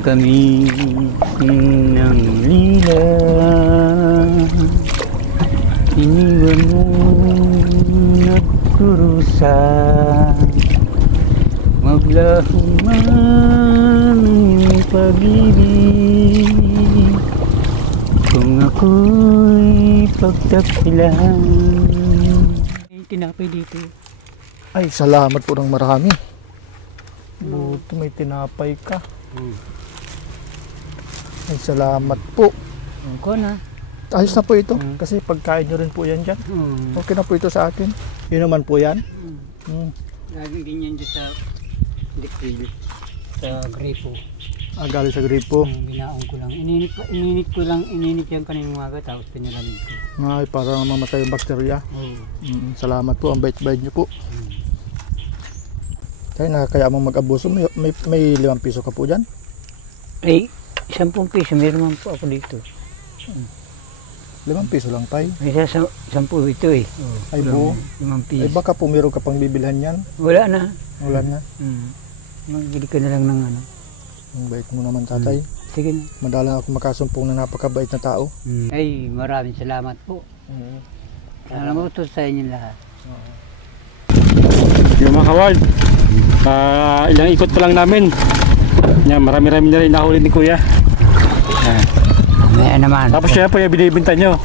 kami ng lila, iniwan mo nagkurusa, maglaho man ang pag-ibig, kung ako'y pagtapilan. Tinapay dito. Ay, salamat po ng marami. Buti may tinapay ka. Ay, salamat po. Ko na. Ayos na po ito. Kasi pagkain nyo rin po yan dyan. Okay na po ito sa akin. Yun naman po yan. Lagi din yan dyan sa dikil. Sa gripo. Galing sa gripo. Binaon ko lang. Ininit yan kaninang umaga tapos pinalamig ko. Ay, para mamatay yung bakterya. Salamat po. Ang bait-bait nyo po. Kaya nakakaya mong mag-abuso. May 5 piso ka po dyan? Ay, 10 piso. Meron man po ako dito. 5 piso lang tayo. May 10 ito eh. Ay, buo. 5 piso. Ay, baka po meron ka pang bibilhan yan. Wala na. Wala na. Magbili ka na lang ng ano. Ang bait mo naman, tatay. Sige na. Madalang ako makasumpong na napakabait na tao. Ay, maraming salamat po. Alam mo ito sa inyo lahat. Yung mga kawal, ilang ikot pa lang namin. Yan, marami-rami na rin nahuli ni Kuya. May naman. Tapos siya po yung binibinta nyo.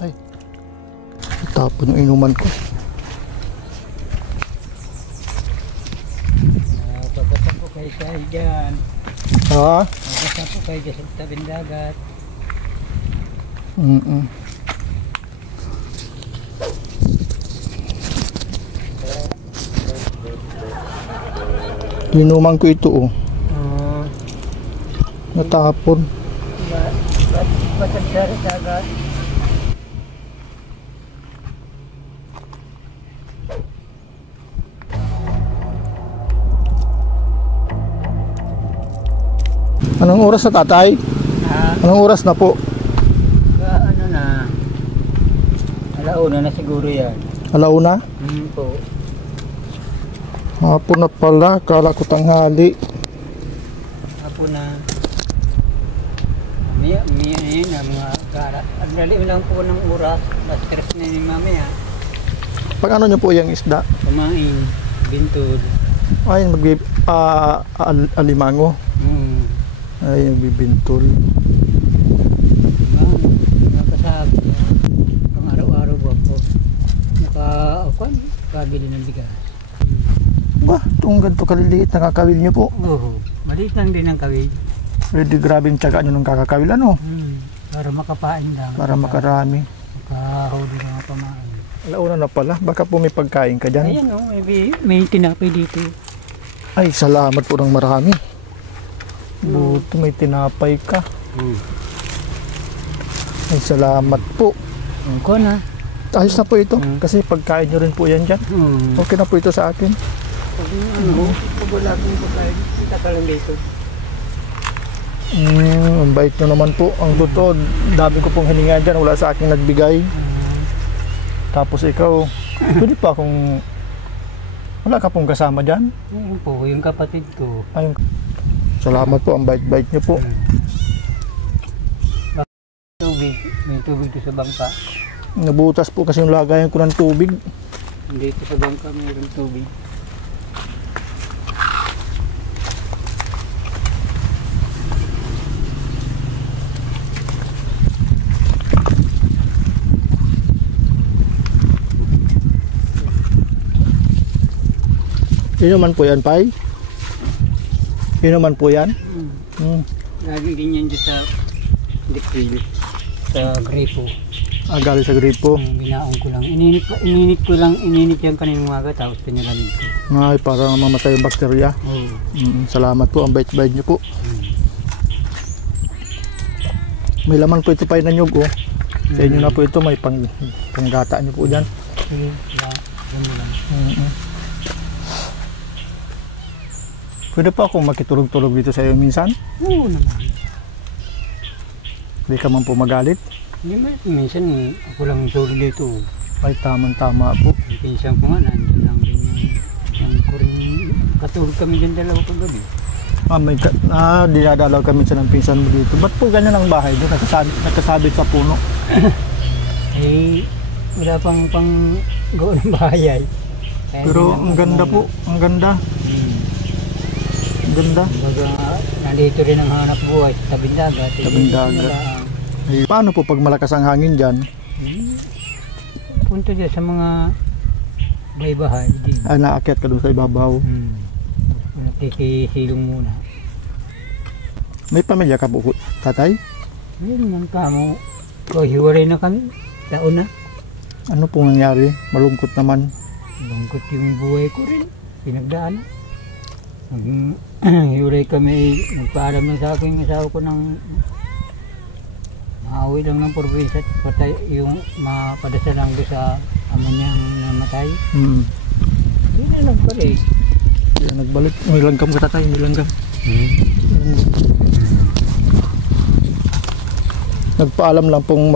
Ay, tapon yung inuman ko. Pagkasap po kayo dyan. Ha? Pagkasap po kayo dyan sa tabing dagat. Inuman ko ito, oh. Natapon. Ba't sa dagat? Anong oras na, tatay? Anong oras na po? Ano na? Alauna na siguro yan. Alauna? Po. Hapon na pala, kala ko tanghali. Hapon na. Maya yun ang mga karat. Ang lalim lang po ng oras. Na-stress na yung mamaya. Pag ano nyo po yung isda? Kumain. Bintod. Ay, alimango. Ay, nagbibintol. Nakasabi. Pang araw-araw ba po? Nakabili ng bigas. Ba, itong ganito kaliliit na kakawil nyo po. Oo. Maliit lang din ang kawil. Pwede grabing tiyaga nyo ng kakakawil, ano? Para makapain lang. Para makarami. Makahuli mga pamain. Alauna na pala, baka po may pagkain ka dyan. Ayan o, may tinapay dito. Ay, salamat po ng marami. Buti may tinapay ka. Ay, salamat po. Ko na. Ayos na po ito. Kasi pagkain nyo rin po yan dyan. Okay na po ito sa akin. Pag wala kong pagkain, kita ka lang dito. Ang bait nyo naman po. Ang totoo, dami ko pong hininga dyan. Wala sa akin nagbigay. Tapos ikaw, pwede pa kung wala ka pong kasama dyan. Ayun po, yung kapatid ko. Ayun. Salamat po, ang bait-bait nyo po. Tubig, may tubig dito sa bangka. Nabutas po kasi yung lagayan ko ng tubig. Dito sa bangka mayroong tubig. Yun naman po yan, Pai? Yun naman po yan? Lagi din yan dyan sa dikil. Sa gripo. Galing sa gripo. Binaon ko lang. Ininit yan kaninang umaga tapos pinilamig ko. Ay, para mamatay yung bakterya. Oo. Salamat po, ang bait-bait niyo po. May laman po ito pa na nyug, oh. Sa inyo na po ito, may panggata niyo po dyan. Sige, yan lang. Pwede pa akong makitulog-tulog dito sa iyo minsan? Oo naman. Hindi ka man po magalit? Hindi man, minsan ako lang tulog dito. Ay, tamang-tama po. Ang pinsan ko nga, nandiyan lang din yung kuring katulog kami dyan dalawa kagabi. Dinadalaw kami sa ng pinsan mo dito. Ba't po ganyan ang bahay doon? Nakasabit sa puno. Eh, wala pang gawa ng bahay. Kaya Pero ang ganda po, ang ganda. Ang ganda. Baga, nandito rin ang hanap buhay sa tabing dagat. Tabing dagat. Paano po pag malakas ang hangin dyan? Punta dyan sa mga bahay-bahay. Naakyat ka doon sa ibabaw. Nakikisilong muna. May pamilya ka po, tatay? Ayun man kamo. Hiwalay na kami. Taon na. Ano pong nangyari? Malungkot naman. Lungkot yung buhay ko rin. Pinagdaan. Hiwalay kami. Nagpaalam na sa akin asawa ko ng maawi lang ng probinsya. Patay yung mapadasa lang doon sa ama niyang namatay. Hindi na lang pala eh. Yan, nagbalik. May langgam ka, tatay. May langgam. Nagpaalam lang pong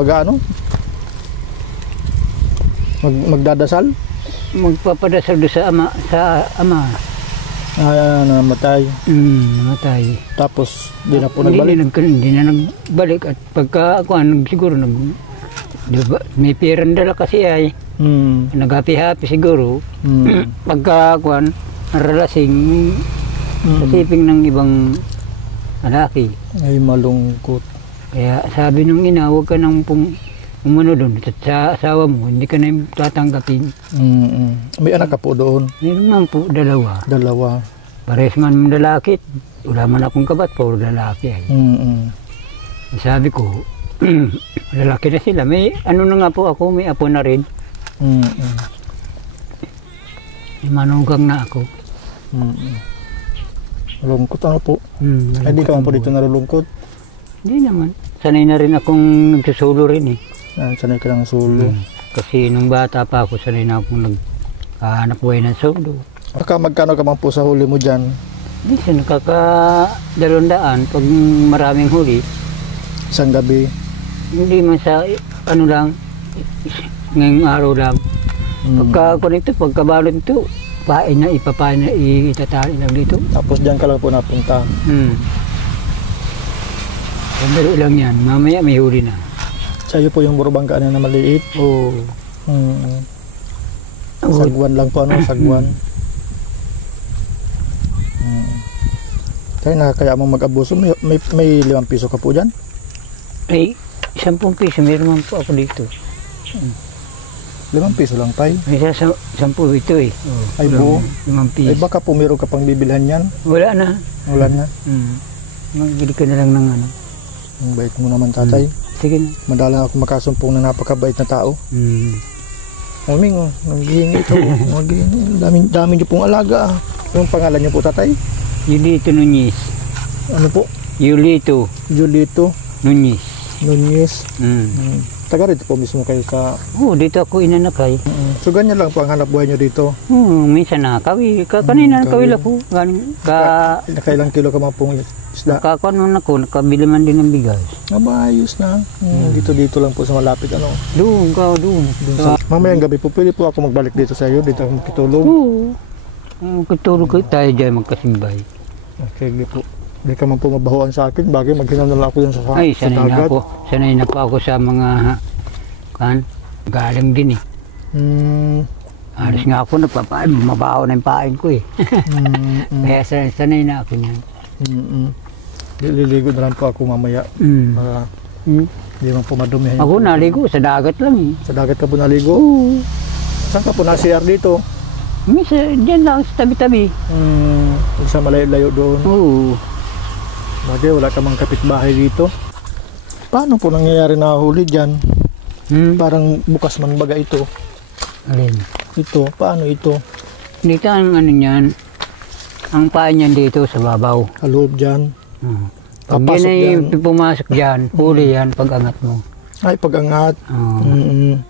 magdadasal? Magpapadasal doon sa ama. Namatay. Namatay. Tapos, di na po nagbalik? Hindi na nagbalik. At pagka ako, siguro, diba, may pirang dala kasi ay. Nag-happy-happy siguro. Pagka ako, naralasing, kasiping ng ibang lalaki. Ay, malungkot. Kaya sabi nung ina, huwag ka nang umano doon. At sa asawa mo, hindi ka na yung tatanggapin. May anak ka po doon? Meron man po, dalawa. Parehas man lalaki. Wala man akong kabat, puro lalaki. Sabi ko, lalaki na sila. May ano na nga po ako, may apo na rin. May manugang na ako. Malungkot ano po? Hindi ka man po dito nalulungkot? Hindi naman. Sanay na rin akong nagsusulo rin eh. Sanay ka lang solo. Kasi nung bata pa ako, sanay na akong naghahanap buhay ng solo. Magkano ka man po sa huli mo dyan? Minsan nakaka-200 pag maraming huli. Isang gabi? Hindi man sa ano lang, ngayong araw lang. Pagkabalot ito, ipapain na itatali lang dito. Tapos dyan ka lang po napunta? Pero lang yan, mamaya may huli na. Sa'yo po yung burubangka na maliit? Oo. Sagwan lang po, sagwan. Kaya nakakaya mo mag-abuso, may 5 piso ka po dyan? Ay, 10 piso, meron man po ako dito. 5 piso lang tayo? May 10 ito eh. Ay buo? 5 piso. Ay baka po meron ka pang bibilhan yan? Wala na. Wala na? Magbili ka na lang ng ano. Ang bait mo naman tatay. Sige na. Madalang ako makasumpong na napakabait na tao. Aming, naghihingi ito. Dami niyo pong alaga. Yung pangalan niyo po tatay? Yulito Nunez. Ano po? Julito Nunez. Taga rito po mismo kayo ka... Oo, dito ako inanakay. So ganyan lang po ang hanap buhay niyo dito? Minsan nakawil. Kanina nakawil ako. Nakailang kilo ka mga pong isda? Nakakuanon ako, nakabili man din ng bigas. Ayos na. Dito lang po sa malapit. Doon. Mamayang gabi po, pwede po ako magbalik dito sa iyo, dito ako makitulog? Oo. Makitulog tayo dyan magkasimbay. Okay, di po. Di ka man po mabahuan sa akin, bagay maghinam na lang ako dyan sa dagat. Ay, sanay na po ako sa mga galing din eh. Alis nga ako, mabaho na yung pain ko eh. Kaya sanay na ako niyan. Liligo na lang po ako mamaya. Para di man po madumihan. Ako naligo, sa dagat lang eh. Sa dagat ka po naligo? Saan ka po na-CR dito? Diyan lang sa tabi-tabi. Sa malayo-layo doon? Oo. Bagay, wala ka mang kapitbahay dito. Paano po nangyayari na huli dyan? Parang bukas man baga ito. Alin? Ito, paano ito? Dito ang ano niyan, ang paa niyan dito sa babaw. Sa loob dyan. Pag Papasok yan ay dyan. pumasok dyan, huli yan pag angat mo. Ay, pag-angat. Oo.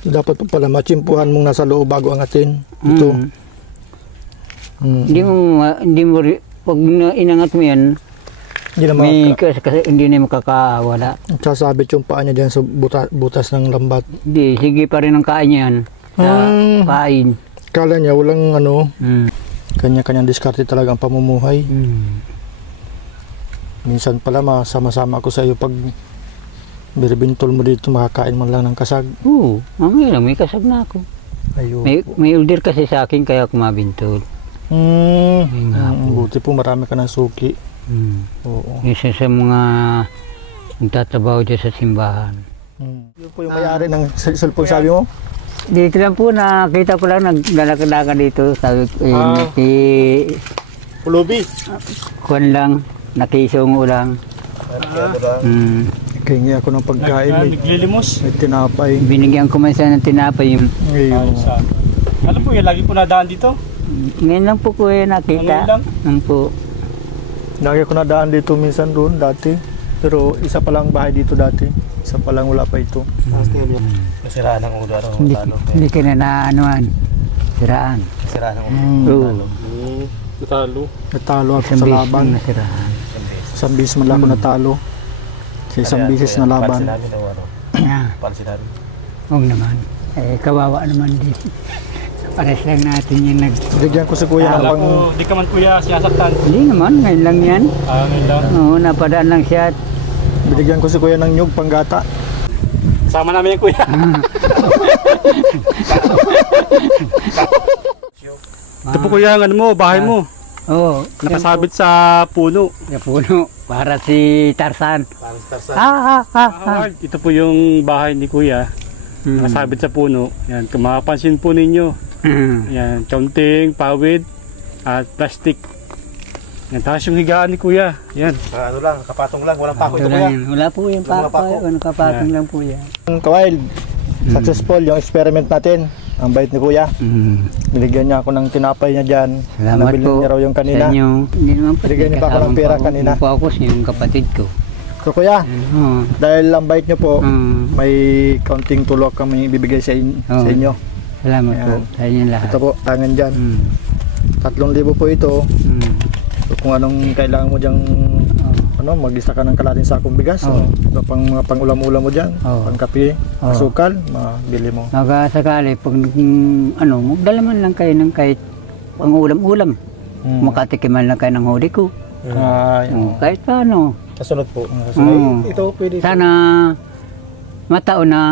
Dapat pa pala matsimpuhan mong nasa loob bago angatin. Ito. Hindi mo, pag inangat mo yan, Hindi na may kasi hindi na makakawala. sasabit yung paa niya dyan sa butas ng lambat. Hindi, sige pa rin ang kain yan. Sa kain. Kala niya walang ano, Mm. kanya-kanyang diskarte talaga ang pamumuhay. Mm. Minsan pala masama-sama ako sa iyo pag birbintol mo dito, makakain man lang ng kasag. Oo, mamaya lang, may kasag na ako. Ayun. May order kasi sa akin kaya ako mabintol. Buti po marami ka ng suki. Oo. Isa sa mga nagtatrabaho dyan sa simbahan. Yun po yung mayari ng cellphone sabi mo? Dito lang po, nakita ko lang, naglalakad dito. Sabi ko, Pulubi. kuwan lang, nakisong lang. Kahingi ako ng pagkain. Naglilimos. May tinapay. Binigyan ko man siya ng tinapay. Ngayon. Alam po yan, lagi po nadaan dito. Ngayon lang po ko nakita. Ngayon lang? Po. Lagi ko nadaan dito minsan doon dati. Pero isa pa lang bahay dito dati. Isa pa lang, wala pa ito. Nasiraan ng ulo. Hindi ka na naanuan. Siraan. Nasiraan ng ulo. Oo. Natalo. Natalo ako Isang sa beses laban. na nasiraan. Isang beses man lang ako natalo. Sa isang beses na laban. Pansin namin. Huwag naman. Kawawa naman din. Pares lang natin yung Bigyan ko si kuya ng Wala pang... po, di ka man kuya sinasaktan. Hindi naman, ngayon lang yan. Ngayon lang. Oo, napadaan lang siya. Binigyan ko si kuya ng nyug panggata. Sama namin yung kuya. Ito po kuya, ang ano mo, bahay mo. Oo. Nakasabit sa puno. Sa puno. Para si Tarzan. Parang Tarzan. Ito po yung bahay ni kuya. Nakasabit sa puno. Yan, kung makapansin po ninyo. Yan, kaunting, pawid, at plastic. Yan, tapos yung higaan ni kuya. Yan. Ano lang, kapatong lang, walang pako Ito ito lang kuya. yan. Wala po yung pako. Kapatong lang po yan. Kawild, successful yung experiment natin. Ang bait ni kuya. Binigyan niya ako ng tinapay niya dyan. Salamat Nabili po niya raw yung kanina. sa inyo. Hindi naman po. Binigyan niyo pa ako ng pera kanina. Po ako yung kapatid ko. So kuya, Oo. dahil ang bait niyo po, Mm. may kaunting tulok kami ibibigay sa Oo. inyo. Salamat po Ayan. sa inyo lahat. Ito po, tangan dyan. 3,000 po ito. So, kung anong kailangan mo dyang mag-isa ka ng kalating sakong bigas. Oo. So, pang ulam-ulam mo dyan, Oo. pang kape, Oo. asukal, mabili mo. Magkasakali, pag magdala man lang kayo ng kahit pang ulam-ulam. Makatikiman lang kayo ng huli ko. Kahit paano. Kasunod po. Ito pwede. Sana mataon na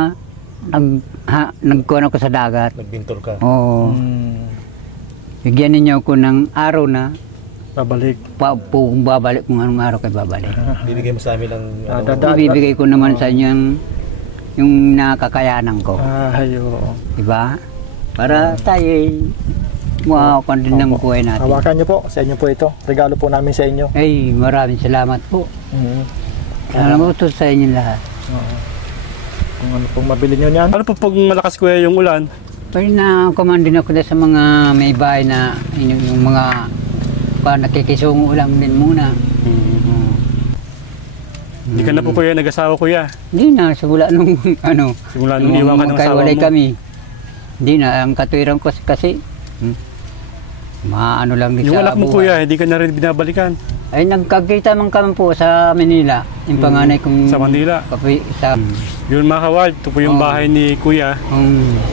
nagkuhan ako sa dagat. Nagbintol ka. Oo. Bigyan ninyo ako ng araw na Babalik. kung babalik kung anong araw kayo babalik. Bibigay mo sa amin ng Ibibigay ko naman sa inyo yung nakakayanan ko. Ayo. Diba? Para tayo makakuha din ng buhay natin. Hawakan niyo po, sa inyo po ito. Regalo po namin sa inyo. Ay, maraming salamat po. Salamat po sa inyo lahat. Kung ano pong mabili niyo niyan. Ano po pag malakas kuya yung ulan? Pwede na kumandin ako na sa mga may bahay na yung mga nakikisong ulam din muna. Hindi ka na po kuya nag-asawa kuya. Hindi na, simula nung Simula nung iwan ka ng asawa magkaiwalay mo. kami. Hindi na, ang katwiran ko kasi maano lang din Yung sa anak mo buhay. kuya, hindi ka na rin binabalikan Ay, nagkagkita man kami po sa Manila. Yung panganay kong sa Manila. sa Yun mga kawal, ito po yung Oo. bahay ni kuya.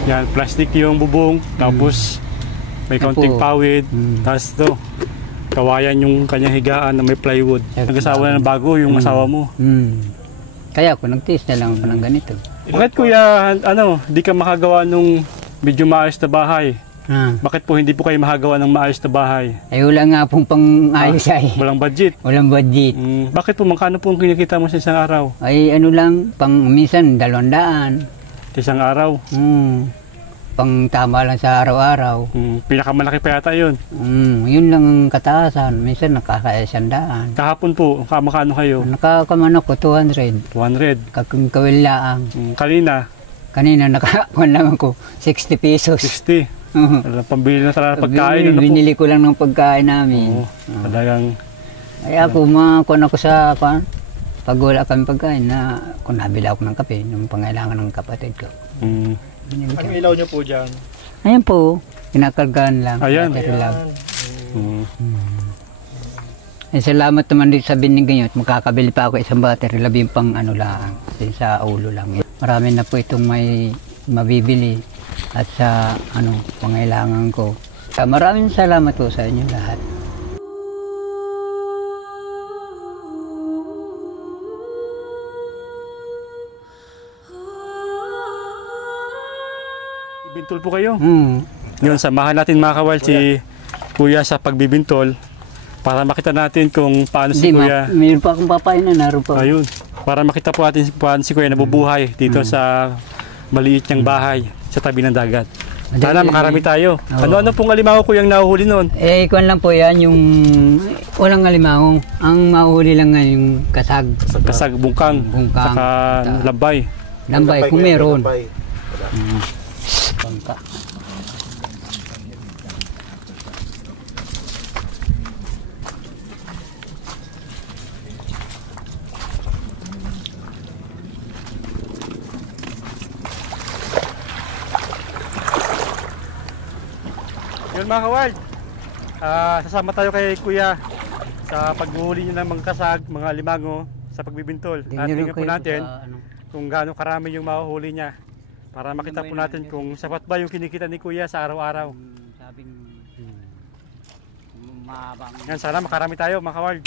Yan, plastic yung bubong, tapos may kaunting Apo. pawid, tapos ito, kawayan yung kanyang higaan na may plywood. Nag-asawa na ng bago yung asawa mo. Kaya ako nagtiis na lang ako ng ganito. Bakit kuya, di ka makagawa nung medyo maayos na bahay? Bakit po hindi po kayo makagawa ng maayos na bahay? Ay, wala nga pong pang-ayos ay. Walang budget. Walang budget. Bakit po, magkano po ang kinikita mo sa isang araw? Ay, lang, minsan 200. Sa isang araw? Pang tama lang sa araw-araw. Pinakamalaki pa yata yun. Yun lang ang kataasan. Minsan nakaka-100. Kahapon po, makano kayo? Nakakaman ako 200. 200. Kakong kawilaang. Kanina, Kanina nakakuha lang ako 60 pesos. 60. Pambili na talaga pagkain. Ano po? Binili ko lang ng pagkain namin. Oo, talagang Kaya ako, makuha ako sa pag wala kami pagkain na kung nabila ako ng kape, nung pangailangan ng kapatid ko. Binili ko. Ang ilaw nyo po dyan? Ayan po, kinakargaan lang. Ayan. Battery lang. Salamat naman dito sa binigay nyo at makakabili pa ako isang battery, labing pang ano lang, sa ulo lang. Marami na po itong may mabibili at sa ano, pangailangan ko. Maraming salamat po sa inyo lahat. Bintol po kayo. Yun, samahan natin mga kawal si Kuya sa pagbibintol para makita natin kung paano si Kuya. Mayroon pa akong papainan, naroon pa. Ayun, para makita po natin paano si Kuya nabubuhay dito sa maliit niyang bahay sa tabi ng dagat. Sana makarami tayo. Ano-ano pong alimango Kuya ang nahuhuli noon? Kuwan lang po yan, yung walang alimango. Ang mahuhuli lang nga yung kasag. Kasag, bungkang, saka lambay. Lambay, kung meron. Bangka. Yun mga kawal, sasama tayo kay Kuya sa paghuhuli niya ng mga kasag, mga alimango sa pagbibintol. At tingnan po natin kung gaano karami yung mahuhuli niya para makita po natin kung sapat ba yung kinikita ni Kuya sa araw-araw. Yan, sana makarami tayo mga kawal.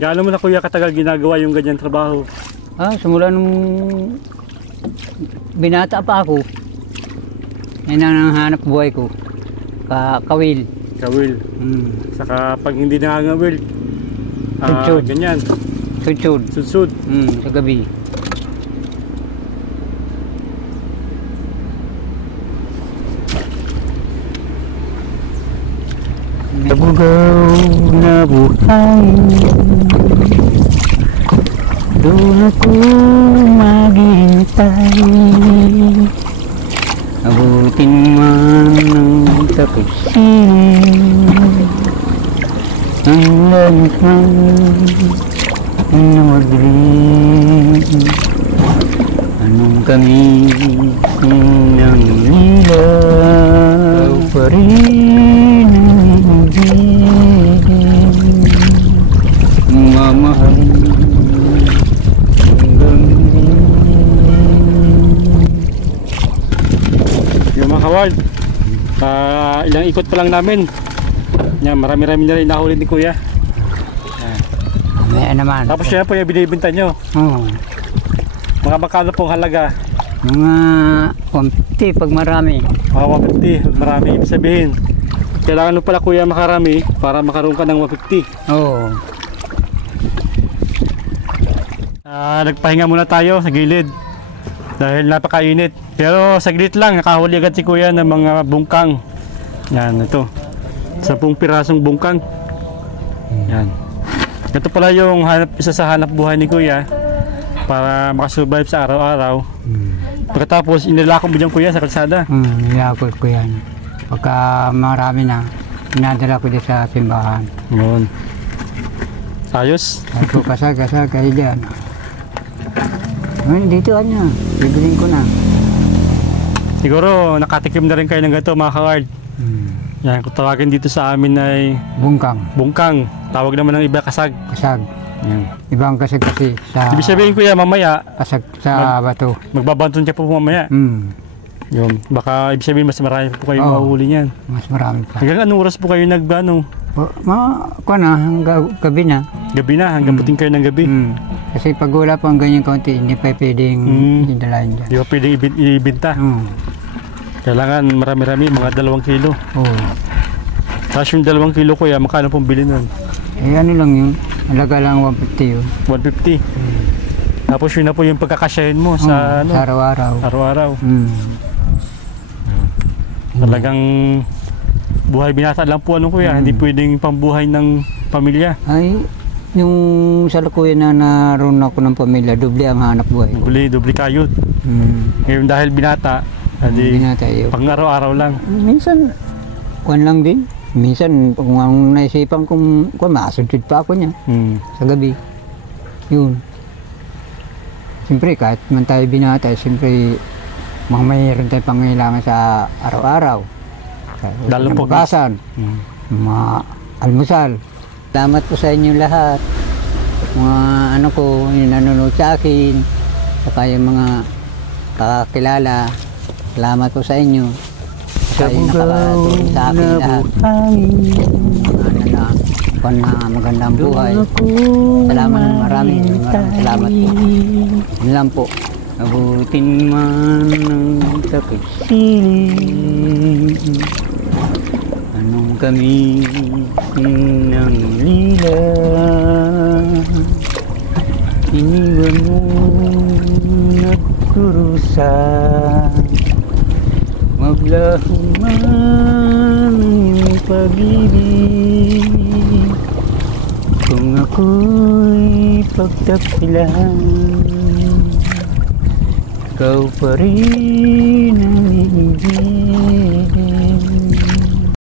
Gaano mo na Kuya katagal ginagawa yung ganyan trabaho? Simula nung binata pa ako, yan ang hanap buhay ko. Kawil. Kawil. Saka pag hindi nangangawil, Sudsud. ganyan. Sudsud. Sa gabi. Nabugaw na buhay, doon ako maghintay. Abutin man ng tapusin ang lalipan na magdilim. Anong kami ng ilaw pa rin ang higit mamahal hanggang Yung mga kawal, ilang ikot pa lang namin. Yan, marami-rami na rin nahuli ni Kuya. May naman. Tapos siya po yung binibinta nyo. Mga magkano pong halaga? Mga 150 pag marami. 150, marami. Ibig sabihin, kailangan mo pala Kuya makarami para makaroon ka ng 150. Oo. Nagpahinga muna tayo sa gilid dahil napakainit. Pero saglit lang, nakahuli agad si Kuya ng mga bungkang. Yan, ito. 10 pirasong bungkang. Yan. Ito pala yung isa sa hanap buhay ni Kuya para makasurvive sa araw-araw. Pagkatapos, inilakot mo dyan Kuya sa kalsada. Nilakot ko yan. Pagka marami na, inadala ko dyan sa simbahan. Yun. Ayos. Ako kasag kayo dyan. Dito niya, bibilin ko na. Siguro nakatikim na rin kayo ng ganito mga kaward. Yan, kung tawagin dito sa amin ay Bungkang. bungkang. Tawag naman ng iba kasag. Kasag. Yan. Ibang kasag kasi sa Ibig sabihin Kuya, mamaya kasag sa bato. magbabanton siya po mamaya. Yun. Baka ibig sabihin mas marami po kayo mahuhuli niyan. Mas marami pa. Hanggang anong oras po kayo hanggang Gabi na. gabi na, hanggang puting kayo ng gabi. Kasi pag wala pang ganyan kaunti, hindi pa pwedeng idalahin dyan. Di ba pwedeng ibinta? Kailangan marami-rami, mga 2 kilo. Tapos yung 2 kilo Kuya, magkano pong bilhin nun? Ano lang yun, halaga lang 150 yun. 150. Tapos yun na po yung pagkakasyahin mo sa sa araw-araw. araw-araw. Talagang buhay binata lang po Kuya, hindi pwedeng pambuhay ng pamilya. Ay, Yung salukuyan na naroon ako ng pamilya, doble ang hanap buhay ko. Dubli kayod. Ngayon dahil binata, Binata iyo. pang araw-araw lang. Minsan, kuwan lang din. Minsan, kung ang naisipan kung masundid pa ako niya sa gabi. Yun. Siyempre, kahit man tayo binata, siyempre, mayroon tayong pangailangan sa araw-araw. Lalo po. Bukasan, mga almusal. Salamat po sa inyo lahat. Mga ano ko, yung nanonood sa akin, saka yung mga kakakilala. Salamat po sa inyo. Kayo nakakatulong sa akin lahat. Ano na magandang buhay. Maraming salamat po. Yun lang po. Abutin man ng sakit siling, anong kami ng lila, iniwan mo nagkurusa, maglaho man ang pag-ibig, kung ako'y pagtapilan, ikaw pa rin